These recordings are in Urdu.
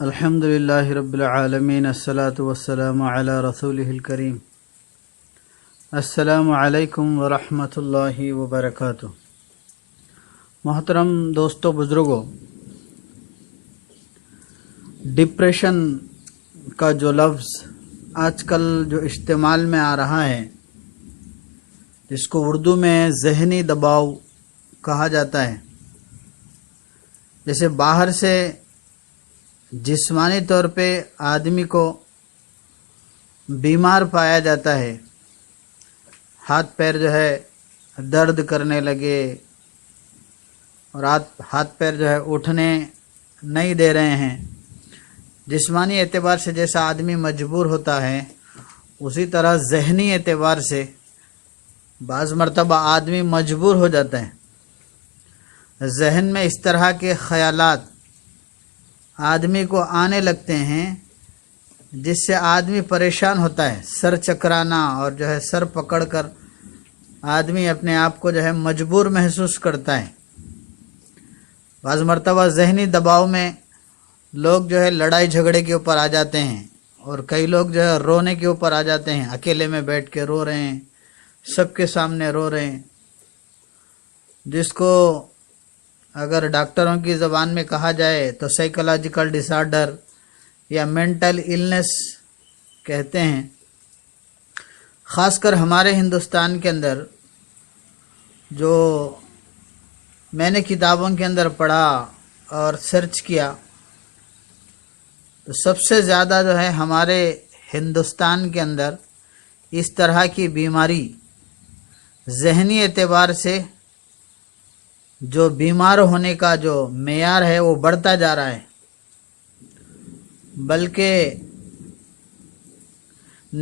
الحمدللہ رب العالمین الصلاۃ والسلام علی رسولہ الکریم السلام علیکم ورحمۃ اللہ وبرکاتہ۔ محترم دوستو بزرگوں، ڈپریشن کا جو لفظ آج کل جو استعمال میں آ رہا ہے، جس کو اردو میں ذہنی دباؤ کہا جاتا ہے، جیسے باہر سے جسمانی طور پہ آدمی کو بیمار پایا جاتا ہے، ہاتھ پیر جو ہے درد کرنے لگے اور ہاتھ پیر جو ہے اٹھنے نہیں دے رہے ہیں، جسمانی اعتبار سے جیسا آدمی مجبور ہوتا ہے، اسی طرح ذہنی اعتبار سے بعض مرتبہ آدمی مجبور ہو جاتا ہے۔ ذہن میں اس طرح کے خیالات آدمی کو آنے لگتے ہیں جس سے آدمی پریشان ہوتا ہے، سر چکرانا اور جو ہے سر پکڑ کر آدمی اپنے آپ کو جو ہے مجبور محسوس کرتا ہے۔ بعض مرتبہ ذہنی دباؤ میں لوگ جو ہے لڑائی جھگڑے کے اوپر آ جاتے ہیں، اور کئی لوگ جو ہے رونے کے اوپر آ جاتے ہیں، اکیلے میں بیٹھ کے رو رہے ہیں، سب کے سامنے رو رہے ہیں، جس کو اگر ڈاکٹروں کی زبان میں کہا جائے تو سائیکولوجیکل ڈس آرڈر یا مینٹل النس کہتے ہیں۔ خاص کر ہمارے ہندوستان کے اندر جو میں نے کتابوں کے اندر پڑھا اور سرچ کیا، تو سب سے زیادہ جو ہے ہمارے ہندوستان کے اندر اس طرح کی بیماری ذہنی اعتبار سے جو بیمار ہونے کا جو معیار ہے وہ بڑھتا جا رہا ہے، بلکہ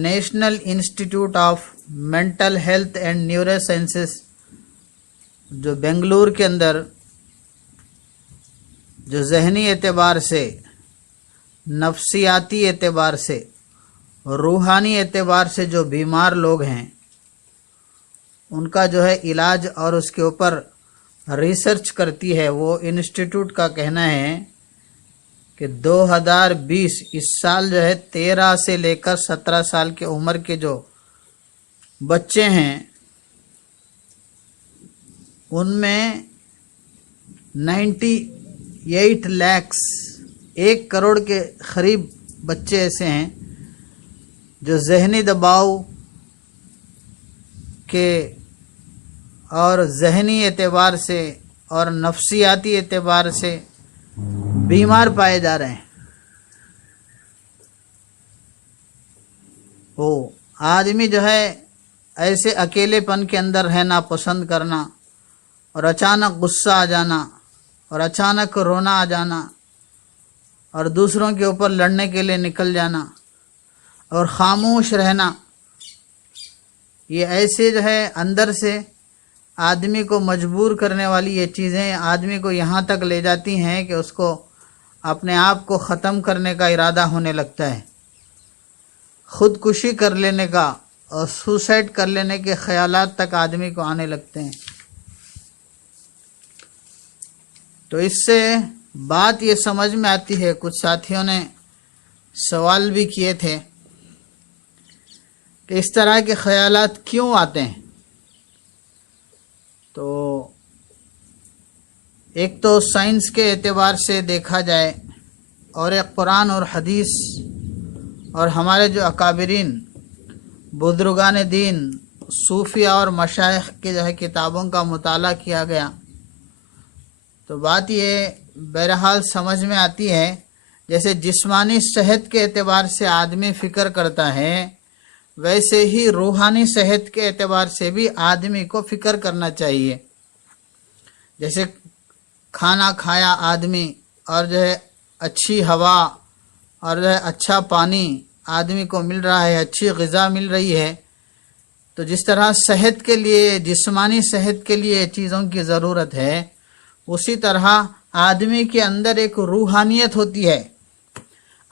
national institute of mental health and neuro sciences جو بنگلور کے اندر جو ذہنی اعتبار سے، نفسیاتی اعتبار سے، روحانی اعتبار سے جو بیمار لوگ ہیں، ان کا جو ہے علاج اور اس کے اوپر ریسرچ کرتی ہے، وہ انسٹیٹیوٹ کا کہنا ہے کہ 2020 اس سال جو ہے 13 سے لے کر 17 سال کی عمر کے جو بچے ہیں، ان میں 98 لاکھ 1 کروڑ کے قریب بچے ایسے ہیں جو ذہنی دباؤ کے اور ذہنی اعتبار سے اور نفسیاتی اعتبار سے بیمار پائے جا رہے ہیں۔ وہ آدمی جو ہے ایسے اکیلے پن کے اندر رہنا پسند کرنا، اور اچانک غصہ آ جانا، اور اچانک رونا آ جانا، اور دوسروں کے اوپر لڑنے کے لیے نکل جانا، اور خاموش رہنا، یہ ایسے جو ہے اندر سے آدمی کو مجبور کرنے والی یہ چیزیں آدمی کو یہاں تک لے جاتی ہیں کہ اس کو اپنے آپ کو ختم کرنے کا ارادہ ہونے لگتا ہے، خودکشی کر لینے کا اور سوسائڈ کر لینے کے خیالات تک آدمی کو آنے لگتے ہیں۔ تو اس سے بات یہ سمجھ میں آتی ہے، کچھ ساتھیوں نے سوال بھی کیے تھے کہ اس طرح کے خیالات کیوں آتے ہیں۔ تو ایک تو سائنس کے اعتبار سے دیکھا جائے، اور ایک قرآن اور حدیث اور ہمارے جو اکابرین بزرگان دین، صوفیہ اور مشائخ کے جو ہے کتابوں کا مطالعہ کیا گیا، تو بات یہ بہرحال سمجھ میں آتی ہے، جیسے جسمانی صحت کے اعتبار سے آدمی فکر کرتا ہے، ویسے ہی روحانی صحت کے اعتبار سے بھی آدمی کو فکر کرنا چاہیے۔ جیسے کھانا کھایا آدمی اور جو ہے اچھی ہوا اور جو ہے اچھا پانی آدمی کو مل رہا ہے، اچھی غذا مل رہی ہے، تو جس طرح صحت کے لیے، جسمانی صحت کے لیے چیزوں کی ضرورت ہے، اسی طرح آدمی کے اندر ایک روحانیت ہوتی ہے،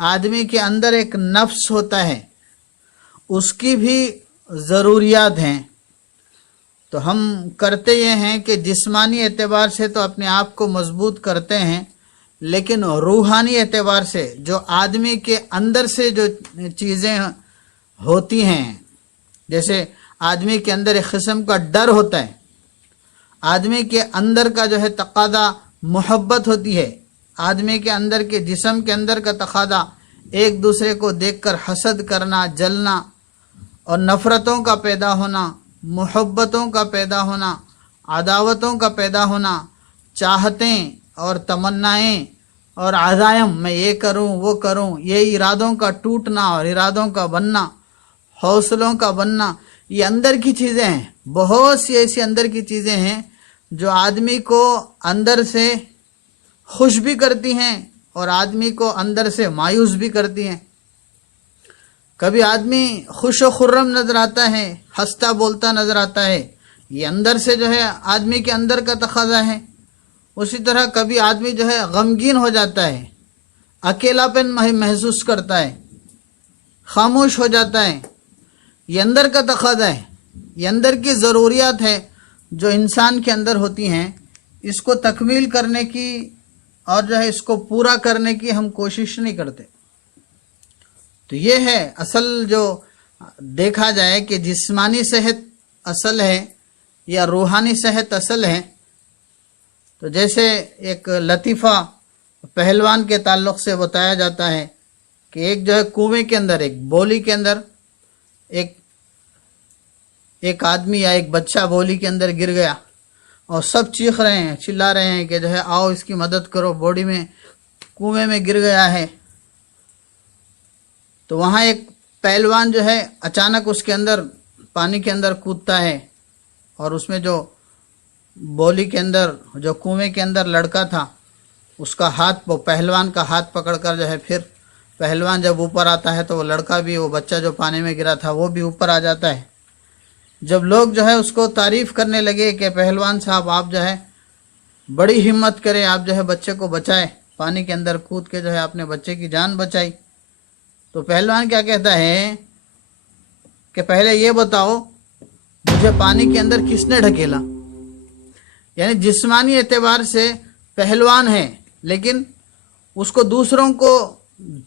آدمی کے اندر ایک نفس ہوتا ہے، اس کی بھی ضروریات ہیں۔ تو ہم کرتے یہ ہیں کہ جسمانی اعتبار سے تو اپنے آپ کو مضبوط کرتے ہیں، لیکن روحانی اعتبار سے جو آدمی کے اندر سے جو چیزیں ہوتی ہیں، جیسے آدمی کے اندر ایک قسم کا ڈر ہوتا ہے، آدمی کے اندر کا جو ہے تقاضا محبت ہوتی ہے، آدمی کے اندر کے جسم کے اندر کا تقاضا ایک دوسرے کو دیکھ کر حسد کرنا، جلنا اور نفرتوں کا پیدا ہونا، محبتوں کا پیدا ہونا، عداوتوں کا پیدا ہونا، چاہتیں اور تمنائیں اور عزائم، میں یہ کروں وہ کروں، یہ ارادوں کا ٹوٹنا اور ارادوں کا بننا، حوصلوں کا بننا، یہ اندر کی چیزیں ہیں۔ بہت سی ایسی اندر کی چیزیں ہیں جو آدمی کو اندر سے خوش بھی کرتی ہیں اور آدمی کو اندر سے مایوس بھی کرتی ہیں۔ کبھی آدمی خوش و خرم نظر آتا ہے، ہنستا بولتا نظر آتا ہے، یہ اندر سے جو ہے آدمی کے اندر کا تقاضا ہے۔ اسی طرح کبھی آدمی جو ہے غمگین ہو جاتا ہے، اکیلا پن محسوس کرتا ہے، خاموش ہو جاتا ہے، یہ اندر کا تقاضا ہے، یہ اندر کی ضروریات ہے جو انسان کے اندر ہوتی ہیں۔ اس کو تکمیل کرنے کی اور جو ہے اس کو پورا کرنے کی ہم کوشش نہیں کرتے۔ تو یہ ہے اصل، جو دیکھا جائے کہ جسمانی صحت اصل ہے یا روحانی صحت اصل ہے۔ تو جیسے ایک لطیفہ پہلوان کے تعلق سے بتایا جاتا ہے کہ ایک جو ہے کنویں کے اندر، ایک بولی کے اندر ایک آدمی یا ایک بچہ بولی کے اندر گر گیا اور سب چیخ رہے ہیں، چلا رہے ہیں کہ جو ہے آؤ اس کی مدد کرو، بوڑی میں کنویں میں گر گیا ہے۔ تو وہاں ایک پہلوان جو ہے اچانک اس کے اندر پانی کے اندر کودتا ہے اور اس میں جو بولی کے اندر، جو کنویں کے اندر لڑکا تھا، اس کا ہاتھ، وہ پہلوان کا ہاتھ پکڑ کر جو ہے پھر پہلوان جب اوپر آتا ہے تو وہ لڑکا بھی، وہ بچہ جو پانی میں گرا تھا وہ بھی اوپر آ جاتا ہے۔ جب لوگ جو ہے اس کو تعریف کرنے لگے کہ پہلوان صاحب آپ جو ہے بڑی ہمت کرے، آپ جو ہے بچے کو بچائے، پانی کے اندر کود کے جو ہے اپنے بچے کی جان بچائی، تو پہلوان کیا کہتا ہے کہ پہلے یہ بتاؤ مجھے پانی کے اندر کس نے ڈھکیلا؟ یعنی جسمانی اعتبار سے پہلوان ہے، لیکن اس کو دوسروں کو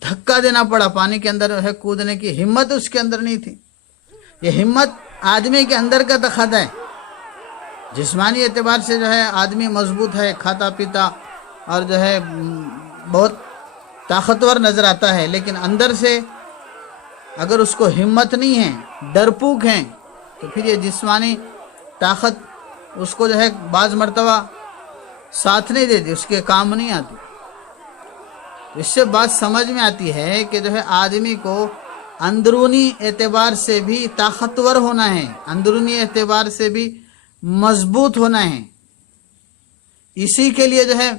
دھکا دینا پڑا، پانی کے اندر ہے کودنے کی ہمت اس کے اندر نہیں تھی۔ یہ ہمت آدمی کے اندر کا تقاضا ہے۔ جسمانی اعتبار سے جو ہے آدمی مضبوط ہے، کھاتا پیتا اور جو ہے بہت طاقتور نظر آتا ہے، لیکن اندر سے اگر اس کو ہمت نہیں ہے، ڈرپوک ہیں، تو پھر یہ جسمانی طاقت اس کو جو ہے بعض مرتبہ ساتھ نہیں دیتی، اس کے کام نہیں آتی۔ اس سے بات سمجھ میں آتی ہے کہ جو ہے آدمی کو اندرونی اعتبار سے بھی طاقتور ہونا ہے، اندرونی اعتبار سے بھی مضبوط ہونا ہے۔ اسی کے لیے جو ہے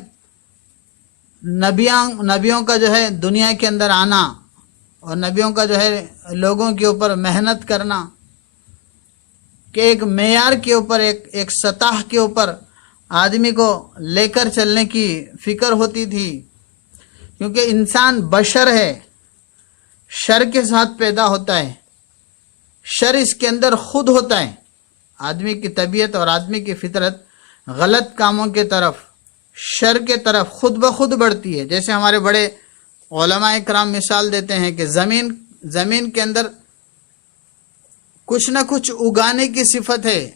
نبیوں کا جو ہے دنیا کے اندر آنا اور نبیوں کا جو ہے لوگوں کے اوپر محنت کرنا، کہ ایک معیار کے اوپر، ایک سطح کے اوپر آدمی کو لے کر چلنے کی فکر ہوتی تھی، کیونکہ انسان بشر ہے، شر کے ساتھ پیدا ہوتا ہے، شر اس کے اندر خود ہوتا ہے۔ آدمی کی طبیعت اور آدمی کی فطرت غلط کاموں کے طرف، شر کے طرف خود بخود بڑھتی ہے۔ جیسے ہمارے بڑے علماء کرام مثال دیتے ہیں کہ زمین کے اندر کچھ نہ کچھ اگانے کی صفت ہے،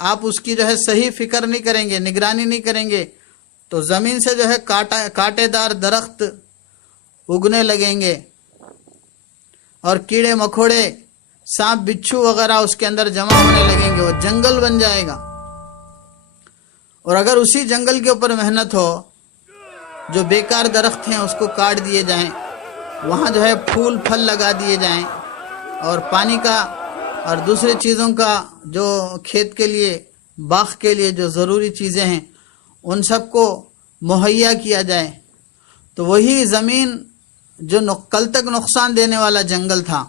آپ اس کی جو ہے صحیح فکر نہیں کریں گے، نگرانی نہیں کریں گے تو زمین سے جو ہے کانٹے دار درخت اگنے لگیں گے اور کیڑے مکوڑے، سانپ بچھو وغیرہ اس کے اندر جمع ہونے لگیں گے، وہ جنگل بن جائے گا۔ اور اگر اسی جنگل کے اوپر محنت ہو، جو بیکار درخت ہیں اس کو کاٹ دیے جائیں، وہاں جو ہے پھول پھل لگا دیے جائیں اور پانی کا اور دوسرے چیزوں کا جو کھیت کے لیے، باغ کے لیے جو ضروری چیزیں ہیں ان سب کو مہیا کیا جائے، تو وہی زمین جو کل تک نقصان دینے والا جنگل تھا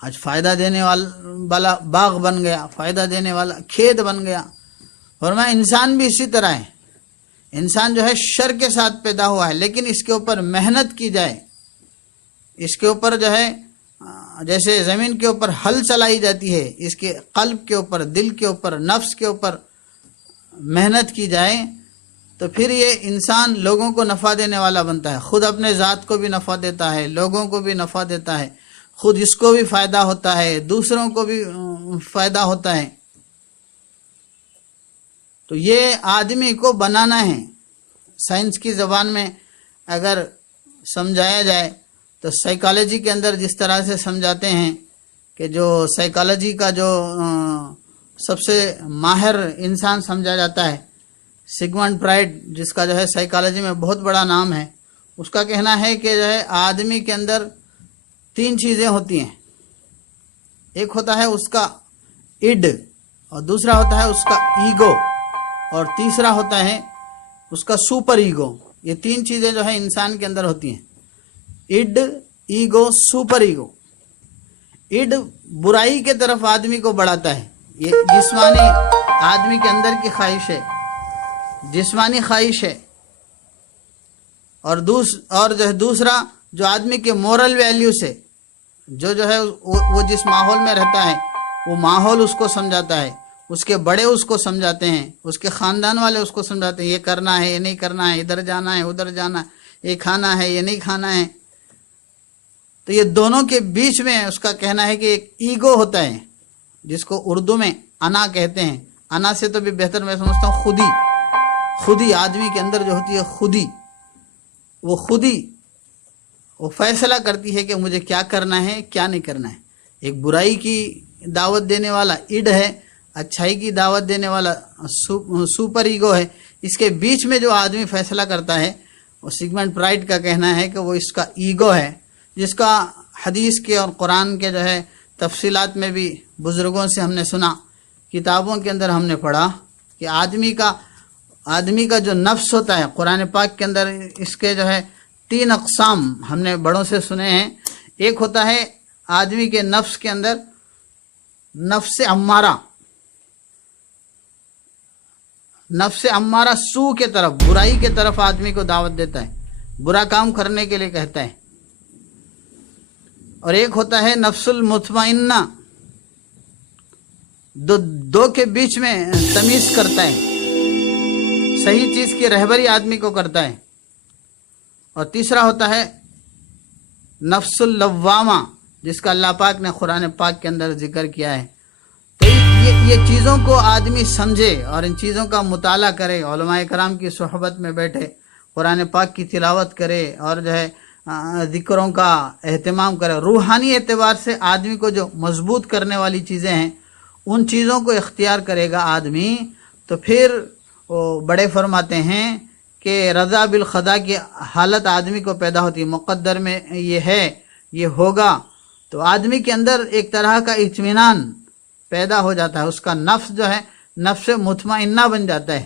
آج فائدہ دینے والا باغ بن گیا، فائدہ دینے والا کھیت بن گیا۔ فرمایا انسان بھی اسی طرح ہے، انسان جو ہے شر کے ساتھ پیدا ہوا ہے، لیکن اس کے اوپر محنت کی جائے، اس کے اوپر جو ہے جیسے زمین کے اوپر ہل چلائی جاتی ہے، اس کے قلب کے اوپر، دل کے اوپر، نفس کے اوپر محنت کی جائے، تو تو پھر یہ انسان لوگوں کو نفع دینے والا بنتا ہے، خود اپنے ذات کو بھی نفع دیتا ہے، لوگوں کو بھی نفع دیتا ہے، خود اس کو بھی فائدہ ہوتا ہے، دوسروں کو بھی فائدہ ہوتا ہے. تو یہ آدمی کو بنانا ہے. سائنس کی زبان میں اگر سمجھایا جائے تو سائیکالوجی کے اندر جس طرح سے سمجھاتے ہیں کہ جو سائیکالوجی کا جو سب سے ماہر انسان سمجھا جاتا ہے سگمنڈ فرائڈ، جس کا جو ہے سائیکالوجی میں بہت بڑا نام ہے، اس کا کہنا ہے کہ جو ہے آدمی کے اندر 3 چیزیں ہوتی ہیں. ایک ہوتا ہے اس کا اڈ، اور دوسرا ہوتا ہے اس کا ایگو، اور تیسرا ہوتا ہے اس کا سپر ایگو. یہ 3 چیزیں جو ہے انسان کے اندر ہوتی ہیں، اڈ، ایگو، سپر ایگو. اڈ برائی کے طرف آدمی کو بڑھاتا ہے، یہ جسمانی آدمی کے اندر کی خواہش ہے، جسمانی خواہش ہے. اور جو ہے دوسرا جو آدمی کے مورل ویلیوز ہے، جو ہے وہ جس ماحول میں رہتا ہے وہ ماحول اس کو سمجھاتا ہے، اس کے بڑے اس کو سمجھاتے ہیں، اس کے خاندان والے اس کو سمجھاتے ہیں، یہ کرنا ہے، یہ نہیں کرنا ہے، ادھر جانا ہے، ادھر جانا ہے، یہ کھانا ہے، یہ نہیں کھانا ہے. تو یہ دونوں کے بیچ میں اس کا کہنا ہے کہ ایک ایگو ہوتا ہے، جس کو اردو میں انا کہتے ہیں. انا سے تو بھی بہتر میں سمجھتا ہوں خودی آدمی کے اندر جو ہوتی ہے خودی، وہ فیصلہ کرتی ہے کہ مجھے کیا کرنا ہے کیا نہیں کرنا ہے. ایک برائی کی دعوت دینے والا اڈ ہے، اچھائی کی دعوت دینے والا سپر ایگو ہے. اس کے بیچ میں جو آدمی فیصلہ کرتا ہے وہ سگمنڈ فرائڈ کا کہنا ہے کہ وہ اس کا ایگو ہے، جس کا حدیث کے اور قرآن کے جو ہے تفصیلات میں بھی بزرگوں سے ہم نے سنا، کتابوں کے اندر ہم نے پڑھا کہ آدمی کا جو نفس ہوتا ہے، قرآن پاک کے اندر اس کے جو ہے 3 اقسام ہم نے بڑوں سے سنے ہیں. ایک ہوتا ہے آدمی کے نفس کے اندر نفس امارہ سو کے طرف، برائی کے طرف آدمی کو دعوت دیتا ہے، برا کام کرنے کے لیے کہتا ہے. اور ایک ہوتا ہے نفس المطمئنہ، دو کے بیچ میں تمیز کرتا ہے، صحیح چیز کی رہبری آدمی کو کرتا ہے. اور تیسرا ہوتا ہے نفس اللوامہ، جس کا اللہ پاک نے قرآن پاک کے اندر ذکر کیا ہے. تو یہ چیزوں کو آدمی سمجھے اور ان چیزوں کا مطالعہ کرے، علماء کرام کی صحبت میں بیٹھے، قرآن پاک کی تلاوت کرے اور جو ہے ذکروں کا اہتمام کرے. روحانی اعتبار سے آدمی کو جو مضبوط کرنے والی چیزیں ہیں ان چیزوں کو اختیار کرے گا آدمی، تو پھر وہ بڑے فرماتے ہیں کہ رضا بالخدا کی حالت آدمی کو پیدا ہوتی ہے. مقدر میں یہ ہے، یہ ہوگا، تو آدمی کے اندر ایک طرح کا اطمینان پیدا ہو جاتا ہے، اس کا نفس جو ہے نفس مطمئنہ بن جاتا ہے.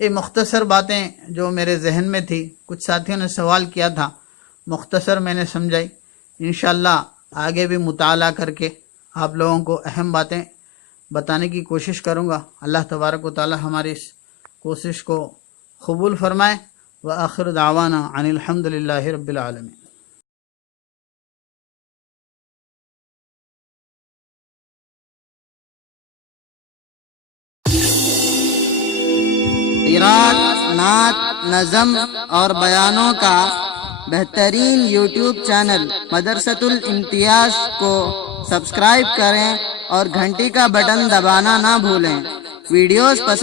یہ مختصر باتیں جو میرے ذہن میں تھی، کچھ ساتھیوں نے سوال کیا تھا، مختصر میں نے سمجھائی. انشاءاللہ آگے بھی مطالعہ کر کے آپ لوگوں کو اہم باتیں بتانے کی کوشش کروں گا. اللہ تبارک و تعالی ہماری اس کوشش کو قبول فرمائے. وآخر دعوانا عن الحمد للہ رب العالمین. قرات، نعت، نظم اور بیانوں کا بہترین یوٹیوب چینل مدرسۃ الامتیاز کو سبسکرائب کریں اور گھنٹی کا بٹن دبانا نہ بھولیں. ویڈیوز پسند